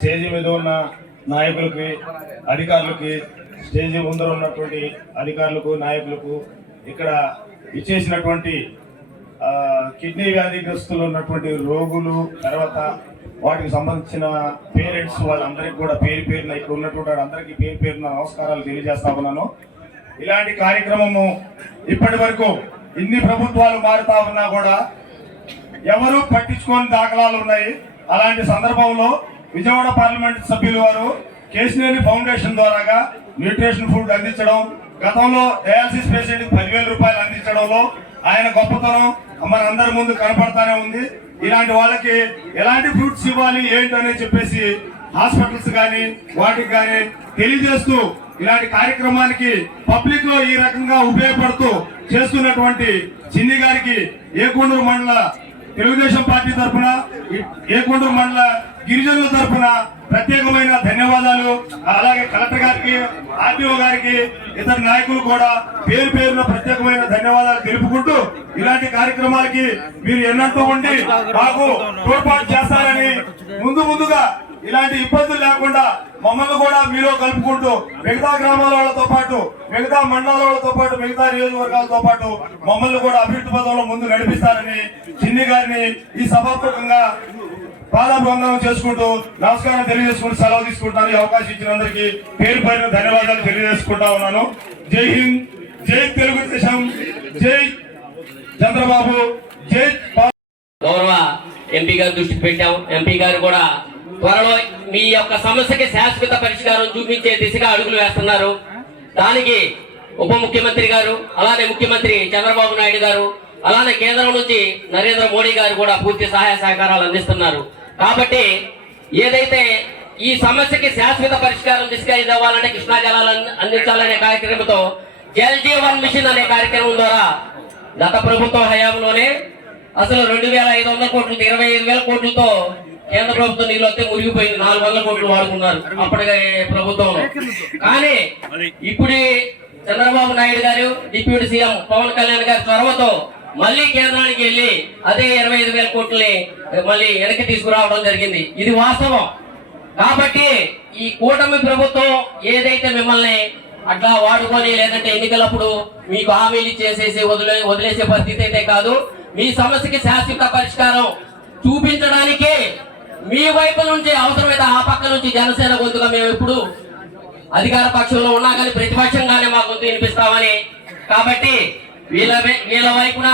Stage మీద ఉన్న నాయకులకి, అధికారులకి, స్టేజీ ముందర ఉన్నటువంటి అధికారులకు, నాయకులకు, ఇక్కడ ఇచ్చేసినటువంటి కిడ్నీ వ్యాధిగ్రస్తులు ఉన్నటువంటి రోగులు, తర్వాత వాటికి సంబంధించిన పేరెంట్స్ వాళ్ళందరికీ కూడా పేరు పేరున ఇక్కడ ఉన్నటువంటి వాళ్ళందరికీ పేరు పేరున నమస్కారాలు తెలియజేస్తా ఉన్నాను. ఇలాంటి కార్యక్రమము ఇప్పటి వరకు ఇన్ని ప్రభుత్వాలు మారుతా ఉన్నా కూడా ఎవరు పట్టించుకోని దాఖలాలు ఉన్నాయి. అలాంటి సందర్భంలో విజయవాడ పార్లమెంట్ సభ్యులు వారు కేశినేని ఫౌండేషన్ ద్వారాగా న్యూట్రిషన్ ఫుడ్ అందించడం, గతంలో డయాలసిస్ పేషెంట్ 10,000 రూపాయలు అందించడంలో ఆయన గొప్పతనం మన అందరి ముందు కనపడతానే ఉంది. ఇలాంటి వాళ్ళకి ఎలాంటి ఫ్రూట్స్ ఇవ్వాలి ఏంటని చెప్పేసి హాస్పిటల్స్ కానీ వాటికి కానీ తెలియజేస్తూ ఇలాంటి కార్యక్రమానికి పబ్లిక్ లో ఈ రకంగా ఉపయోగపడుతూ చేస్తున్నటువంటి చిన్ని గారికి ఏకొండూరు మండల తెలుగుదేశం పార్టీ తరఫున, ఏకొండూరు మండల గిరిజనుల తరఫున ప్రత్యేకమైన ధన్యవాదాలు. అలాగే కలెక్టర్ గారికి, ఆర్టీఓ గారికి, ఇతర నాయకులు కూడా పేరు పేరున ప్రత్యేకమైన ధన్యవాదాలు తెలుపుకుంటూ ఇలాంటి కార్యక్రమాలకి మీరు ఎన్నట్టు ఉండి మాకు తోడ్పాటు చేస్తారని, ముందుగా ఇలాంటి ఇబ్బందులు లేకుండా మమ్మల్ని కూడా మీలో కలుపుకుంటూ మిగతా గ్రామాల వాళ్ళతో పాటు, మిగతా మండలాల వాళ్ళతో పాటు, మిగతా నియోజకవర్గాలతో పాటు మమ్మల్ని కూడా అభివృద్ధి పదంలో ముందు నడిపిస్తారని చిన్ని గారిని ఈ సభాత్మకంగా పాదాభివందనం చేసుకుంటూ నమస్కారం తెలియజేసుకుంటూ సెలవు తీసుకుంటాను. ఈ అవకాశం ఇచ్చినందరికీ పేరు పేరున ధన్యవాదాలు తెలియజేసుకుంటా ఉన్నాను. జై హింద్, జై తెలుగుదేశం, జై చంద్రబాబు, జై. గౌరవ ఎంపీ గారి దృష్టికి పెట్టాం. ఎంపీ గారు కూడా త్వరలో మీ యొక్క సమస్యకి శాశ్వత పరిష్కారం చూపించే దిశగా అడుగులు వేస్తున్నారు. దానికి ఉప ముఖ్యమంత్రి గారు, అలానే ముఖ్యమంత్రి చంద్రబాబు నాయుడు గారు, అలానే కేంద్రం నుంచి నరేంద్ర మోడీ గారు కూడా పూర్తి సహాయ సహకారాలు అందిస్తున్నారు. కాబట్టి ఏదైతే ఈ సమస్యకి శాశ్వత పరిష్కారం దిశగా ఇది అవ్వాలంటే కృష్ణా జలాలను అందించాలనే కార్యక్రమంతో జల్ జీవన్ మిషన్ అనే కార్యక్రమం ద్వారా గత ప్రభుత్వ హయాంలోనే అసలు 2,500 కోట్లు 25,000 కోట్లతో కేంద్ర ప్రభుత్వం నీళ్ళు వస్తే మురిగిపోయింది. 400 కోట్లు వాడుకున్నారు అప్పటి ప్రభుత్వంలో. కానీ ఇప్పుడు చంద్రబాబు నాయుడు గారు, డిప్యూటీ సీఎం పవన్ కళ్యాణ్ గారి చొరవతో మళ్ళీ కేంద్రానికి వెళ్ళి అదే 25,000 కోట్లని మళ్ళీ వెనక్కి తీసుకురావడం జరిగింది. ఇది వాస్తవం. కాబట్టి ఈ కూటమి ప్రభుత్వం ఏదైతే మిమ్మల్ని అట్లా వాడుకొని, లేదంటే ఎన్నికలప్పుడు మీకు హామీలు చేసేసి వదిలేసే పరిస్థితి అయితే కాదు. మీ సమస్యకి శాశ్వత పరిష్కారం చూపించడానికి మీ వైపు నుంచి, అవసరమైతే ఆ పక్క నుంచి జనసేన గొంతుగా మేము ఎప్పుడు అధికార పక్షంలో ఉన్నా కానీ ప్రతిపక్షంగానే మా గొంతు వినిపిస్తామని. కాబట్టి వీళ్ళ వైపున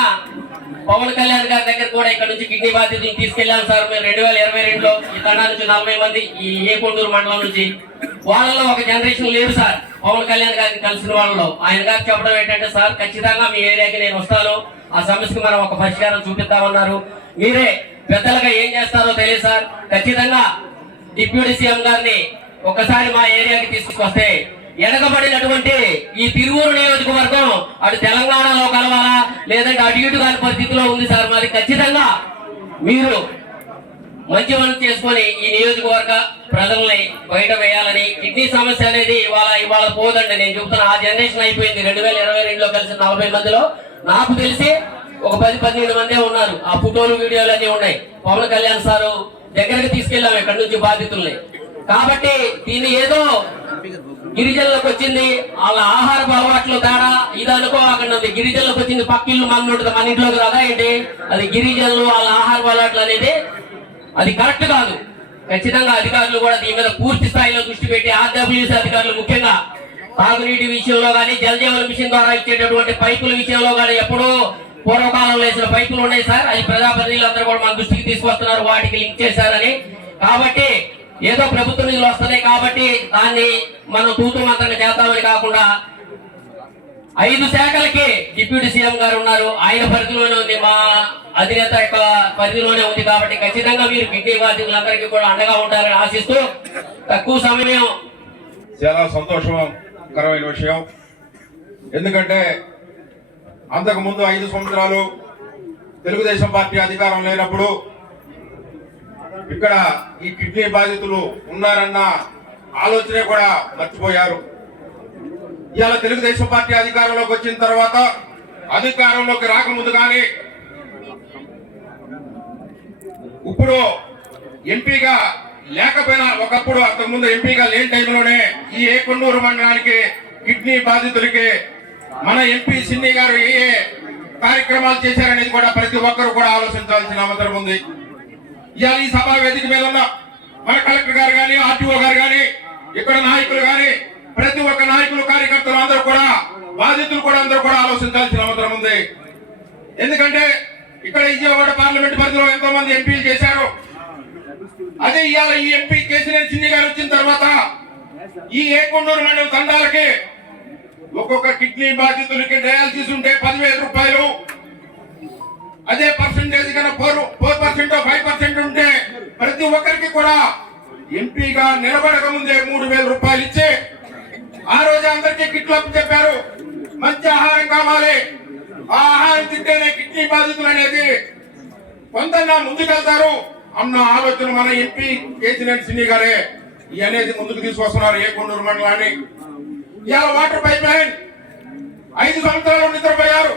పవన్ కళ్యాణ్ గారి దగ్గర కూడా ఇక్కడ నుంచి కిడ్నీ బాధ్యతను తీసుకెళ్లాను సార్. మేము 2022లో ఈ తండా నుంచి 40 మంది ఈ ఏకొండూరు మండలం నుంచి, వాళ్ళలో ఒక జనరేషన్ లేరు సార్ పవన్ కళ్యాణ్ గారిని కలిసిన వాళ్ళలో. ఆయన గారు చెప్పడం ఏంటంటే, సార్ ఖచ్చితంగా మీ ఏరియాకి నేను వస్తాను, ఆ సమస్యకి మనం ఒక పరిష్కారం చూపిస్తామన్నారు. మీరే పెద్దలుగా ఏం చేస్తారో తెలియదు సార్. ఖచ్చితంగా డిప్యూటీ సీఎం గారిని ఒకసారి మా ఏరియాకి తీసుకొస్తే వెనకబడినటువంటి ఈ తిరువూరు నియోజకవర్గం అటు తెలంగాణలో కలవాలా, లేదంటే అటు ఇటు కాని పరిస్థితిలో ఉంది సార్. మరి ఖచ్చితంగా మీరు మంచి పనులు చేసుకొని ఈ నియోజకవర్గ ప్రజల్ని బయట వేయాలని. కిడ్నీ సమస్య అనేది ఇవాళ పోదండి. నేను చెప్తున్నా, ఆ జనరేషన్ అయిపోయింది. 2022లో కలిసి 40 మందిలో నాకు తెలిసి ఒక 10-12 మందే ఉన్నారు. ఆ ఫోటోలు, వీడియోలు అన్నీ ఉన్నాయి. పవన్ కళ్యాణ్ సారు దగ్గరికి తీసుకెళ్ళాము ఇక్కడ నుంచి బాధితుల్ని. కాబట్టి దీన్ని ఏదో గిరిజనులకు వచ్చింది, వాళ్ళ ఆహారపు అలవాట్లు తేడా ఇది అనుకోకుండా ఉంది. గిరిజనులకు వచ్చింది పక్కిళ్ళు మన ఇంట్లోకి రాదా ఏంటి? అది గిరిజనులు వాళ్ళ ఆహారపు అలవాట్లు అనేది అది కరెక్ట్ కాదు. ఖచ్చితంగా అధికారులు కూడా దీని మీద పూర్తి స్థాయిలో దృష్టి పెట్టి, ఆర్డబ్ల్యూసీ అధికారులు ముఖ్యంగా తాగునీటి విషయంలో కానీ, జల్ జీవన్ మిషన్ ద్వారా ఇచ్చేటటువంటి పైపుల విషయంలో కానీ, ఎప్పుడో పూర్వకాలంలో వేసిన పైపులు ఉన్నాయి సార్. అది ప్రజాప్రతినిధులందరూ కూడా మన దృష్టికి తీసుకొస్తున్నారు, వాటికి లింక్ చేశారని. కాబట్టి ఏదో ప్రభుత్వ నిధులు వస్తున్నాయి కాబట్టి దాన్ని మనం తూతు మంత్రంగా చేద్దామని కాకుండా 5 శాఖలకి డిప్యూటీ సీఎం గారు ఉన్నారు. ఆయన పరిధిలోనే ఉంది, మా అధినేత యొక్క పరిధిలోనే ఉంది. కాబట్టి ఖచ్చితంగా మీరు కిడ్నీ బాధితులందరికీ కూడా అండగా ఉంటారని ఆశిస్తూ తక్కువ సమయం. చాలా సంతోషకరమైన విషయం. ఎందుకంటే అంతకుముందు 5 సంవత్సరాలు తెలుగుదేశం పార్టీ అధికారం లేనప్పుడు ఇక్కడ ఈ కిడ్నీ బాధితులు ఉన్నారన్న ఆలోచనే కూడా మర్చిపోయారు. ఇవాళ తెలుగుదేశం పార్టీ అధికారంలోకి వచ్చిన తర్వాత, అధికారంలోకి రాకముందు కానీ ఇప్పుడు ఎంపీగా లేకపోయినా ఒకప్పుడు అంతకుముందు ఎంపీగా లేని టైంలోనే ఈ ఏకొండూరు మండలానికి కిడ్నీ బాధితులకి మన ఎంపీ సిన్ని గారు ఏ కార్యక్రమాలు చేశారనేది కూడా ప్రతి ఒక్కరు కూడా ఆలోచించాల్సిన అవసరం ఉంది. ఇవాళ ఈ సభా వేదిక మీద ఉన్న మన కలెక్టర్ గారు కానీ, ఆర్టీఓ గారు కానీ, ఇక్కడ నాయకులు కానీ, ప్రతి ఒక్క నాయకులు కార్యకర్తలు అందరూ కూడా, బాధితులు కూడా అందరూ కూడా ఆలోచించాల్సిన అవసరం ఉంది. ఎందుకంటే ఇక్కడ విజయవాడ పార్లమెంట్ పరిధిలో ఎంతో మంది ఎంపీలు చేశారు. అదే ఇవాళ ఈ ఎంపీ కేసీఆర్ చిన్ని గారు వచ్చిన తర్వాత ఈ ఏకొండూరు మండలం తండాలకి ఒక్కొక్క కిడ్నీ బాధితులకి డయాలసిస్ ఉంటే 10,000 రూపాయలు, అదే పర్సెంటేజ్ కన్నా 4% 5% ఉంటే ప్రతి ఒక్కరికి కూడా ఎంపీగా నిలబడక ముందే 3,000 రూపాయలు ఇచ్చి ఆ రోజు అందరికీ కిట్లు అప్పు చెప్పారు. మంచి ఆహారం కావాలి, ఆ ఆహారం తింటేనే కిడ్నీ బాధితులు అనేది కొందరు ముందుకెళ్తారు అన్న ఆలోచన మన ఎంపీ కేసీఆర్ సిన్ని గారే ఈ అనేది ముందుకు తీసుకొస్తున్నారు. ఏకొండూరు మండలాన్ని ఇవాళ వాటర్ పైప్ లైన్ 5 సంవత్సరాలు నిద్రపోయారు.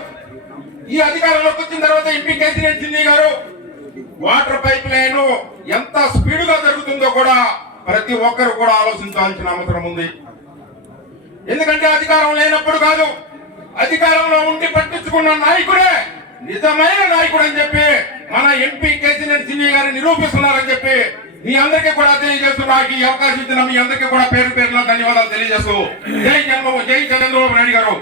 ఈ అధికారంలోకి వచ్చిన తర్వాత ఎంపీ కేసీఆర్ సిన్ని గారు వాటర్ పైప్ లైన్ ఎంత స్పీడ్ గా జరుగుతుందో కూడా ప్రతి ఒక్కరు కూడా ఆలోచించాల్సిన అవసరం ఉంది. ఎందుకంటే అధికారం లేనప్పుడు కాదు, అధికారంలో ఉండి పట్టించుకున్న నాయకుడే నిజమైన నాయకుడు అని చెప్పి మన ఎంపీ కేసీఆర్ సిన్ని గారిని నిరూపిస్తున్నారని చెప్పి మీ అందరికీ కూడా తెలియజేస్తున్నా. ఈ అవకాశం ఇచ్చిన మీ అందరికీ కూడా పేరు పేరులో ధన్యవాదాలు తెలియజేస్తూ జై చంద్రబాబు నాయుడు గారు.